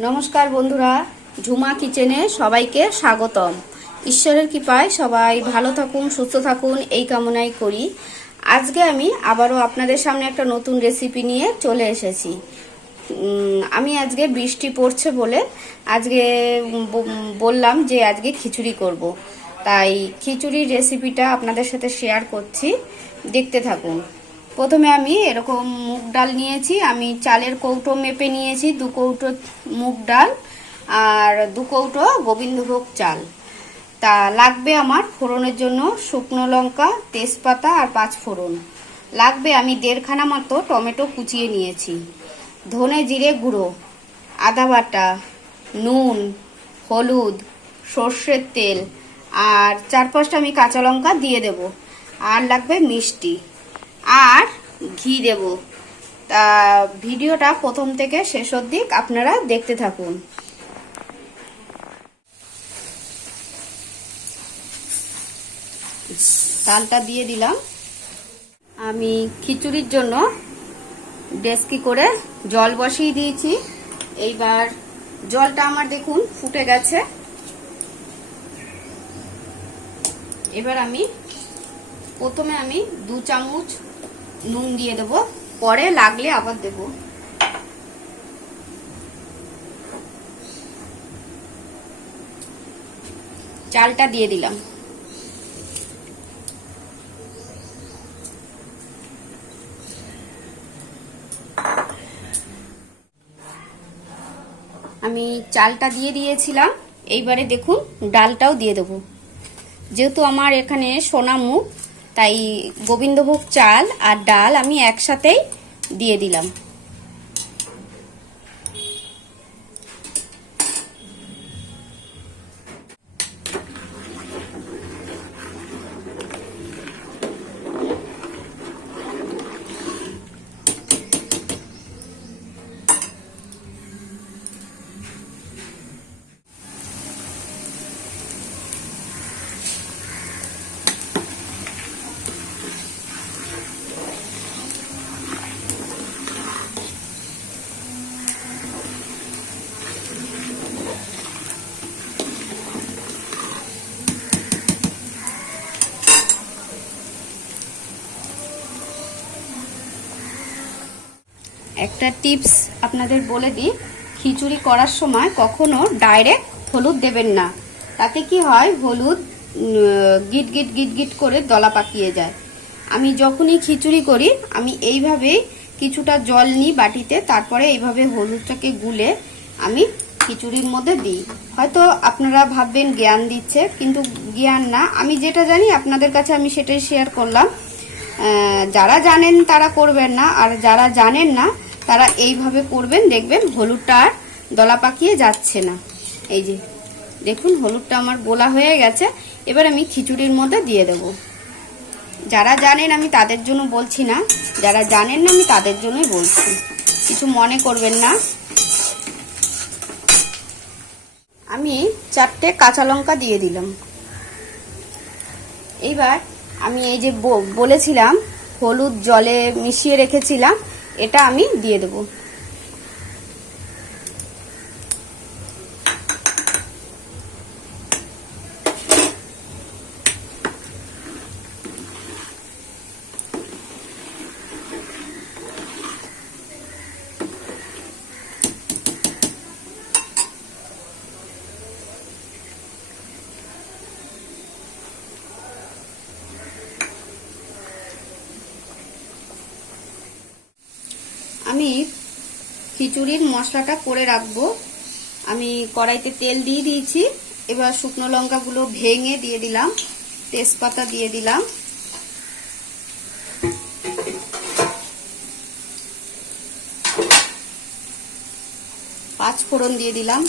নমস্কার বন্ধুরা, ঝুমা কিচেনে সবাইকে স্বাগতম। ঈশ্বরের কৃপায় সবাই ভালো থাকুন, সুস্থ থাকুন এই কামনাই করি। আজকে আমি আবারও আপনাদের সামনে একটা নতুন রেসিপি নিয়ে চলে এসেছি। আমি আজকে বৃষ্টি পড়ছে বলে আজকে বললাম যে আজকে খিচুড়ি করব। তাই খিচুড়ির রেসিপিটা আপনাদের সাথে শেয়ার করছি, দেখতে থাকুন। প্রথমে আমি এরকম মুগ ডাল নিয়েছি, আমি চালের কৌটো মেপে নিয়েছি 2 কৌটো মুগ ডাল আর 2 কৌটো গোবিন্দভোগ চাল। তা লাগবে আমার ফোড়নের জন্য শুকনো লঙ্কা, তেজপাতা আর 5 ফোড়ন লাগবে। আমি 1.5 খানা মতো টমেটো কুচিয়ে নিয়েছি, ধনে জিরে গুঁড়ো, আদা বাটা, নুন, হলুদ, সর্ষের তেল আর 4-5টা আমি কাঁচা লঙ্কা দিয়ে দেব। আর লাগবে মিষ্টি আর ঘি দেব। তা ভিডিওটা প্রথম থেকে শেষ অবধি আপনারা দেখতে থাকুন। চালটা দিয়ে দিলাম। আমি খিচুড়ির জন্য ডেচকি করে জল বসিয়ে দিয়েছি। এইবার জলটা আমার দেখুন ফুটে গেছে। এবার আমি প্রথমে 2 চামচ নুন দিয়ে দেব, পরে লাগলে আবার দেব। চালটা দিয়ে দিলাম। আমি চালটা দিয়ে দিয়েছিলাম, এইবারে দেখুন ডালটাও দিয়ে দেব। যেহেতু আমার এখানে সোনামুগ, তাই গোবিন্দভোগ চাল আর ডাল আমি একসাথেই দিয়ে দিলাম। একটা টিপস আপনাদের বলে দিই, খিচুড়ি করার সময় কখনো ডাইরেক্ট হলুদ দেবেন না। তাতে কি হয়, হলুদ গিট গিট গিট গিট করে দলা পাকিয়ে যায়। আমি যখনই খিচুড়ি করি আমি এইভাবেই কিছুটা জল নিই বাটিতে, তারপরে এইভাবে হলুদটাকে গুলে আমি খিচুড়ির মধ্যে দিই। হয়তো আপনারা ভাববেন জ্ঞান দিচ্ছে, কিন্তু জ্ঞান না, আমি যেটা জানি আপনাদের কাছে আমি সেটাই শেয়ার করলাম। যারা জানেন তারা করবেন না, আর যারা জানেন না তারা এইভাবে করবেন, দেখবেন হলুদটা আর দলা পাকিয়ে যাচ্ছে না। এই যে দেখুন হলুদটা আমার গোলা হয়ে গেছে। এবার আমি খিচুড়ির মধ্যে দিয়ে দেব। যারা জানেন আমি তাদের জন্য বলছি না, যারা জানেন না আমি তাদের জন্যই বলছি, কিছু মনে করবেন না। আমি 4টে কাঁচা লঙ্কা দিয়ে দিলাম। এইবার আমি এই যে বলেছিলাম হলুদ জলে মিশিয়ে রেখেছিলাম, এটা আমি দিয়ে দেব। আমি খিচুড়ির মশলাটা করে রাখবো। আমি কড়াইতে তেল দিয়ে দিয়েছি। এবার শুকনো লঙ্কাগুলো ভেঙে দিয়ে দিলাম, তেজপাতা দিয়ে দিলাম, 5 ফোড়ন দিয়ে দিলাম,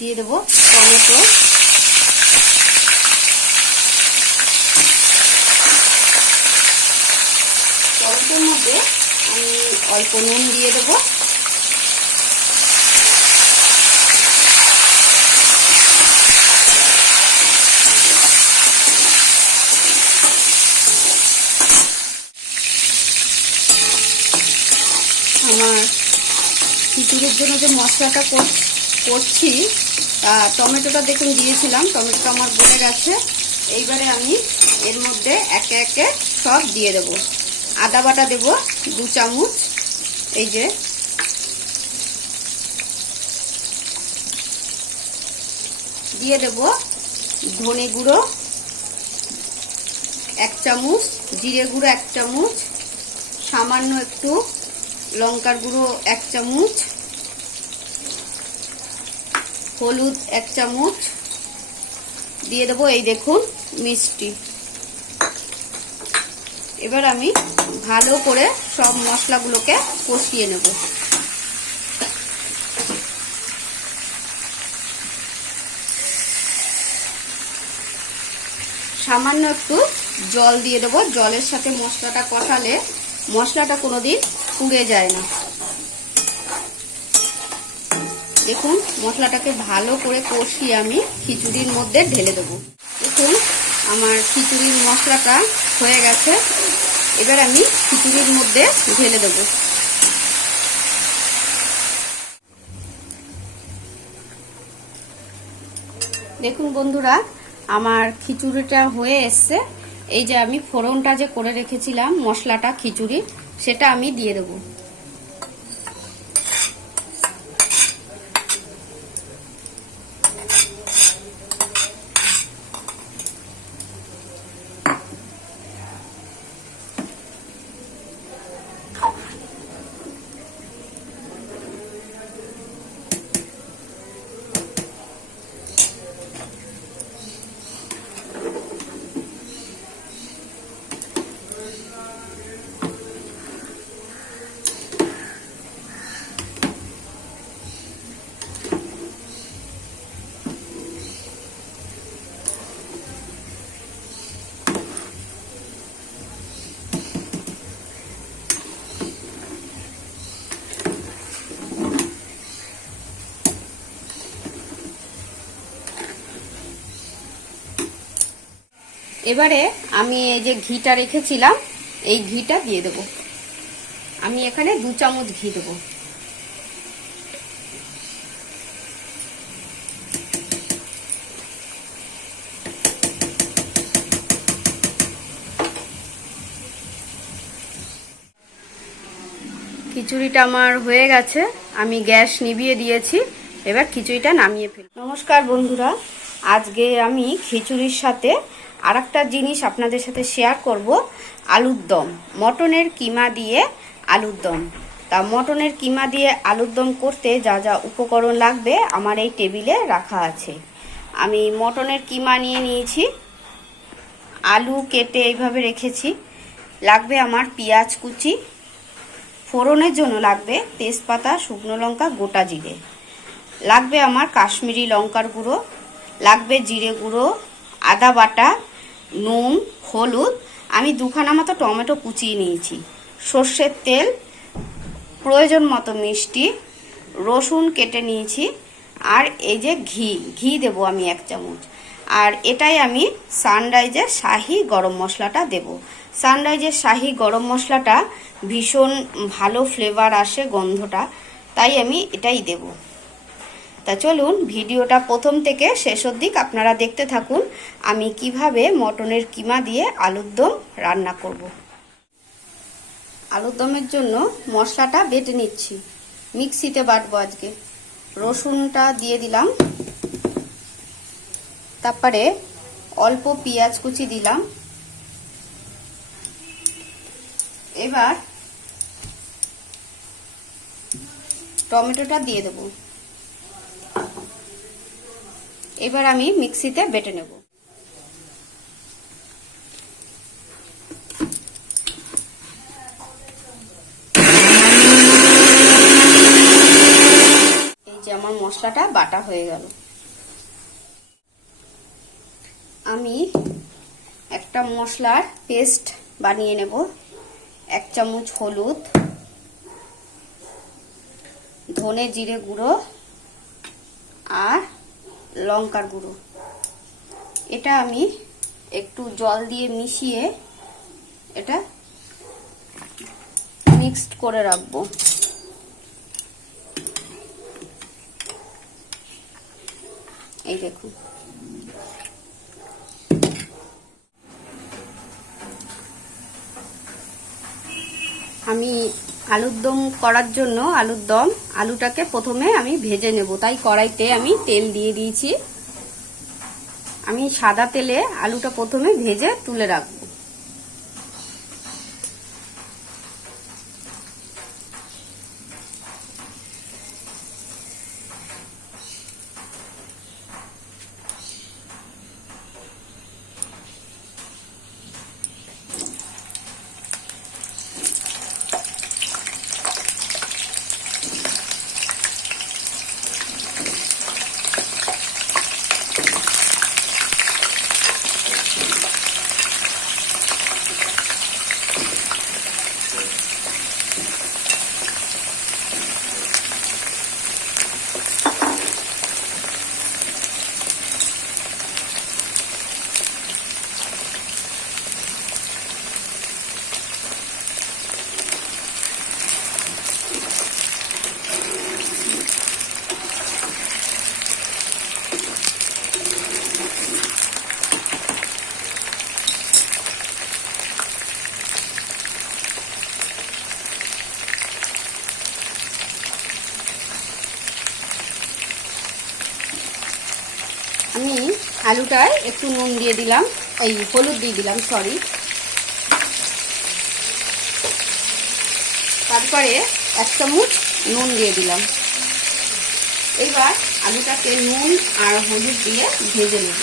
দিয়ে দেব টমেটো, টমেটোর মধ্যে আমি অল্প নুন দিয়ে দেব, আমার খিচুড়ির জন্য যে মশলাটা করছি টমেটোটা দেখুন দিয়েছিলাম, টমেটোটা আমার গলে গেছে। এইবারে আমি এর মধ্যে একে একে সব দিয়ে দেব। আদা বাটা দেব 2 চামচ, এই যে দিয়ে দেব ধনে গুঁড়ো 1 চামচ, জিরে গুঁড়ো 1 চামচ, সামান্য একটু লঙ্কার গুঁড়ো 1 চামচ, হলুদ 1 চামচ দিয়ে দেবো, এই দেখুন মিষ্টি। এবার আমি ভালো করে সব মশলাগুলোকে কষিয়ে নেব। সামান্য একটু জল দিয়ে দেবো, জলের সাথে মশলাটা কষালে মশলাটা কোনোদিন পুড়ে যায় না। দেখুন মশলাটাকে ভালো করে কষিয়ে আমি খিচুড়ির মধ্যে ঢেলে দেবো। দেখুন আমার খিচুড়ির মশলাটা হয়ে গেছে, এবার আমি খিচুড়ির মধ্যে ঢেলে দেবো। দেখুন বন্ধুরা আমার খিচুড়িটা হয়ে এসছে। এই যে আমি ফোড়নটা যে করে রেখেছিলাম মশলাটা খিচুড়ি, সেটা আমি দিয়ে দেবো। এবারে আমি এই যে ঘিটা রেখেছিলাম এই ঘিটা দিয়ে দেব। আমি এখানে 2 চামচ ঘি দেব। খিচুড়িটা আমার হয়ে গেছে, আমি গ্যাস নিভিয়ে দিয়েছি। এবার খিচুড়িটা নামিয়ে ফেলি। নমস্কার বন্ধুরা, আজকে আমি খিচুড়ির সাথে আরেকটা জিনিস আপনাদের সাথে শেয়ার করব, আলুর দম। মটনের কিমা দিয়ে আলুর দম। তা মটনের কিমা দিয়ে আলুর দম করতে যা যা উপকরণ লাগবে আমার এই টেবিলে রাখা আছে। আমি মটনের কিমা নিয়ে নিয়েছি, আলু কেটে এইভাবে রেখেছি, লাগবে আমার পেঁয়াজ কুচি, ফোড়নের জন্য লাগবে তেজপাতা, শুকনো লঙ্কা, গোটা জিরে, লাগবে আমার কাশ্মীরি লঙ্কার গুঁড়ো, লাগবে জিরে গুঁড়ো, আদা বাটা, নুন, হলুদ, আমি 2খানা মতো টমেটো কুচিয়ে নিয়েছি, সর্ষের তেল, প্রয়োজন মতো মিষ্টি, রসুন কেটে নিয়েছি, আর এই যে ঘি দেব আমি 1 চামচ। আর এটাই আমি সানরাইজের শাহি গরম মশলাটা দেব। সানরাইজের শাহি গরম মশলাটা ভীষণ ভালো ফ্লেভার আসে, গন্ধটা, তাই আমি এটাই দেব। তা চলুন ভিডিওটা প্রথম থেকে শেষ অবধি আপনারা দেখতে থাকুন আমি কিভাবে মটনের কিমা দিয়ে আলুর দম রান্না করব। আলুর দমের জন্য মশলাটা বেটে নিচ্ছি, মিক্সিতে বাটবো আজকে। রসুনটা দিয়ে দিলাম, তারপরে অল্প পেঁয়াজ কুচি দিলাম। এবার টমেটোটা দিয়ে দেব। এবার আমি মিক্সিতে বেটে নেব। আমার মশলাটা বাটা হয়ে গেল। আমি একটা মশলার পেস্ট বানিয়ে নেব। 1 চামচ হলুদ, ধনে জিরে গুঁড়ো আর লঙ্কার গুঁড়ো। এটা আমি একটু জল দিয়ে মিশিয়ে এটা মিক্সড করে রাখবো। এই দেখুন, আমি আলুর দম করার জন্য আলুটাকে প্রথমে আমি ভেজে নেব, তাই কড়াইতে আমি তেল দিয়ে দিয়েছি। আমি সাদা তেলে আলুটা প্রথমে ভেজে তুলে রাখবো। আমি আলুটায় একটু নুন দিয়ে দিলাম, এই হলুদ দিয়ে দিলাম, সরি। তারপরে 1 চামচ নুন দিয়ে দিলাম। এবার আলুটাকে নুন আর হলুদ দিয়ে ভেজে নেব।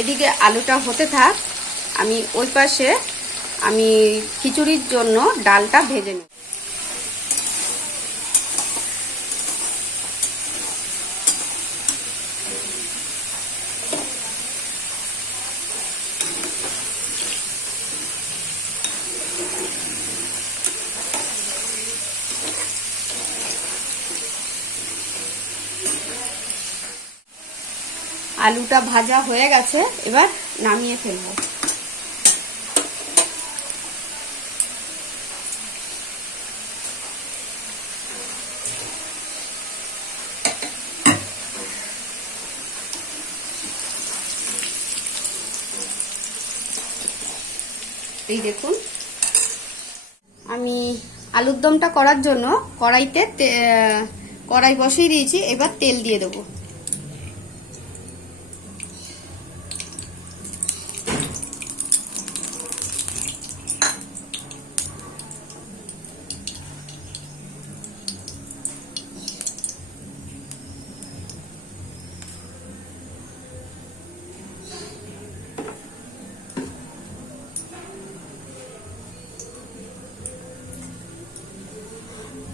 এদিকে আলুটা হতে থাক, আমি ওই পাশে আমি খিচুড়ির জন্য ডালটা ভেজে নিই। আলুটা ভাজা হয়ে গেছে, এবার নামিয়ে ফেলবো। এই দেখুন, আমি আলুর দমটা করার জন্য কড়াই বসিয়ে দিয়েছি। এবার তেল দিয়ে দেবো।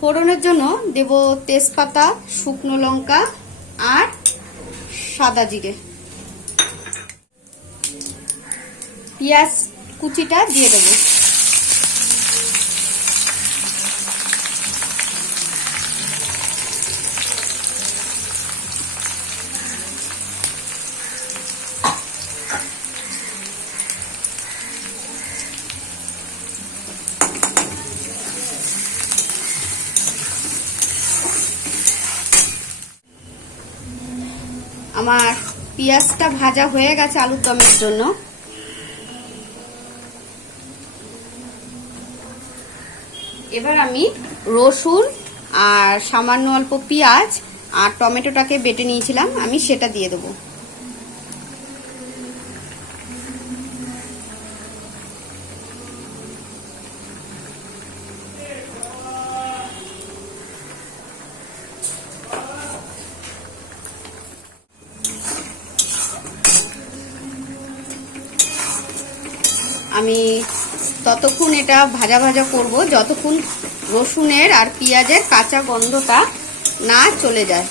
ফোড়নের জন্য দেব তেজপাতা, শুকনো লঙ্কা আর সাদা জিরে। পেঁয়াজ কুচিটা দিয়ে দেব। আমার পেঁয়াজটা ভাজা হয়ে গেছে আলুর দমের জন্য। এবার আমি রসুন আর সামান্য অল্প পেঁয়াজ আর টমেটোটাকে বেটে নিয়েছিলাম, আমি সেটা দিয়ে দেবো। আমি ততক্ষণ এটা ভাজা ভাজা করব যতক্ষণ রসুনের আর পেঁয়াজের কাঁচা গন্ধটা না চলে যায়।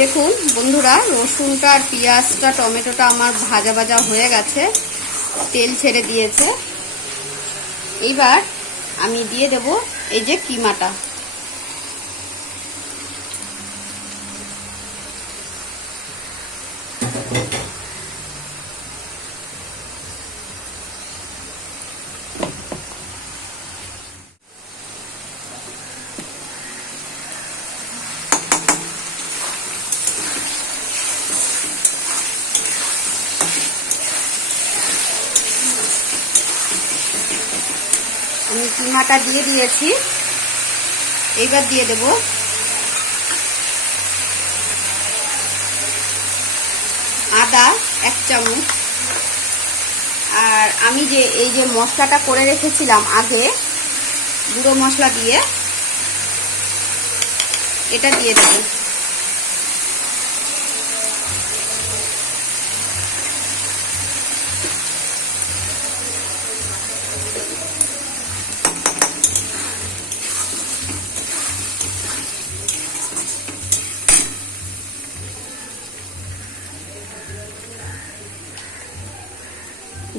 দেখুন বন্ধুরা, রসুনটা আর পেঁয়াজটা টমেটোটা আমার ভাজা ভাজা হয়ে গেছে, তেল ছেড়ে দিয়েছে। এইবার আমি দিয়ে দেব এই যে কিমাটা। আমি কিমাটা দিয়ে দিয়েছি। এইবার দিয়ে দেব আদা 1 চামচ। আর আমি যে এই যে মশলাটা করে রেখেছিলাম আগে গুঁড়ো মশলা দিয়ে, এটা দিয়ে দেব।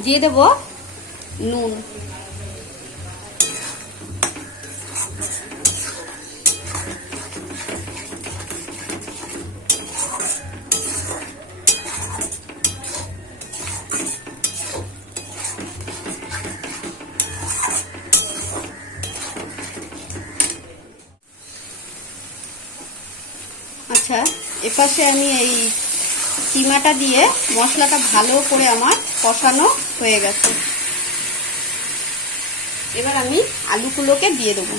দিয়ে দেব নুন। আচ্ছা, এপাশে আমি এই কিমাটা দিয়ে মশলাটা ভালো করে আমার কষানো হয়ে গেছে। এবার আমি আলুগুলোকে দিয়ে দেবো।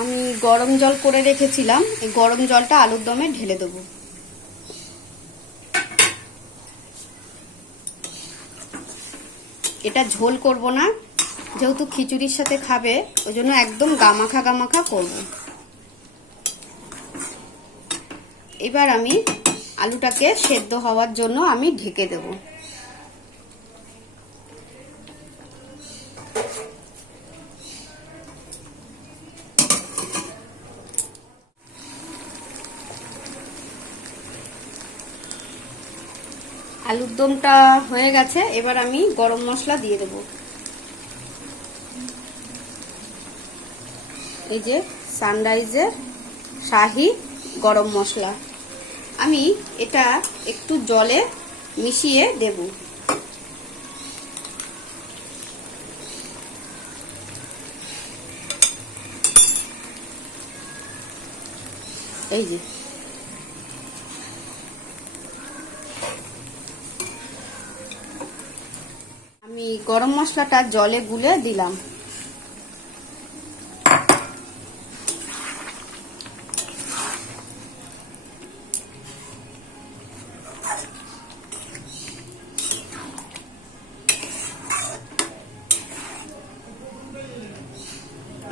আমি গরম জল করে রেখেছিলাম, এই গরম জলটা আলুর দমে ঢেলে দেব। এটা ঝোল করব না, যেহেতু খিচুড়ির সাথে খাবে ওই জন্য একদম গামাখা গামাখা করব। এবার আমি আলুটাকে সেদ্ধ হওয়ার জন্য আমি ঢেকে দেব। আলুর দমটা হয়ে গেছে, এবার আমি গরম মশলা দিয়ে দেব। এই যে সানরাইজের শাহি গরম মশলা, আমি এটা একটু জলে মিশিয়ে দেব। এই যে আমি গরম মশলাটা জলে গুলে দিলাম।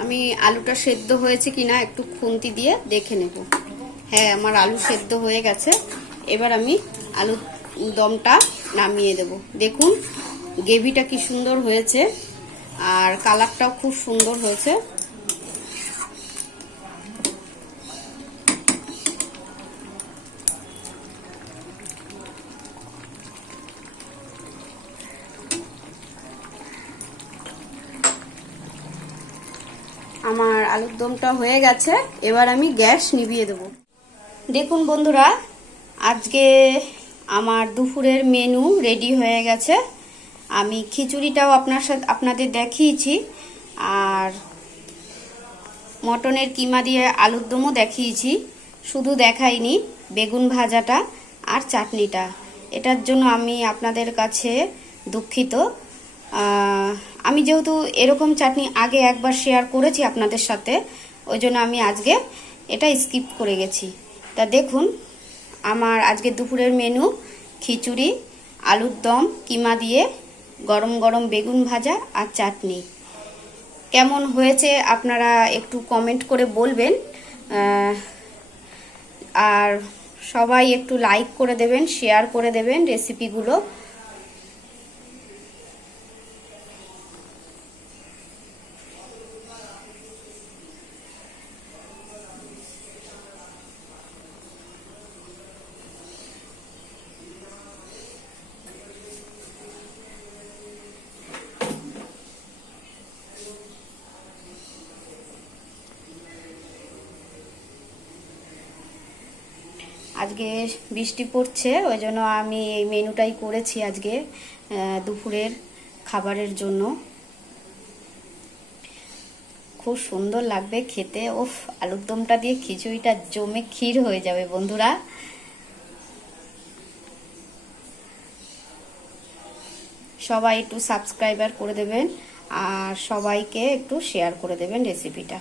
আমি আলুটা সেদ্ধ হয়েছে কিনা একটু খুন্তি দিয়ে দেখে নেব। হ্যাঁ, আমার আলু সেদ্ধ হয়ে গেছে। এবার আমি আলু দমটা নামিয়ে দেব। দেখুন গ্রেভিটা কি সুন্দর হয়েছে আর কালারটাও খুব সুন্দর হয়েছে। আমার আলুর দমটা হয়ে গেছে, এবার আমি গ্যাস নিভিয়ে দেব। দেখুন বন্ধুরা, আজকে আমার দুপুরের মেনু রেডি হয়ে গেছে। আমি খিচুড়িটাও আপনাদের দেখিয়েছি, আর মটনের কিমা দিয়ে আলুর দমও দেখিয়েছি। শুধু দেখাইনি বেগুন ভাজাটা আর চাটনিটা। এটার জন্য আমি আপনাদের কাছে দুঃখিত। আমি যেহেতু এরকম চাটনি আগে একবার শেয়ার করেছি আপনাদের সাথে, ওই জন্য আমি আজকে এটা স্কিপ করে গেছি। তা দেখুন, আমার আজকে দুপুরের মেনু খিচুড়ি, আলুর দম কিমা দিয়ে, গরম গরম বেগুন ভাজা আর চাটনি। কেমন হয়েছে আপনারা একটু কমেন্ট করে বলবেন, আর সবাই একটু লাইক করে দেবেন, শেয়ার করে দেবেন রেসিপিগুলো। আজকে বৃষ্টি পড়ছে, ওই জন্য আমি এই মেনুটাই করেছি আজকে দুপুরের খাবারের জন্য। খুব সুন্দর লাগবে খেতে। ওফ, আলুর দমটা দিয়ে খিচুড়িটা জমে ক্ষীর হয়ে যাবে বন্ধুরা। সবাই একটু সাবস্ক্রাইবার করে দেবেন আর সবাইকে একটু শেয়ার করে দেবেন রেসিপিটা।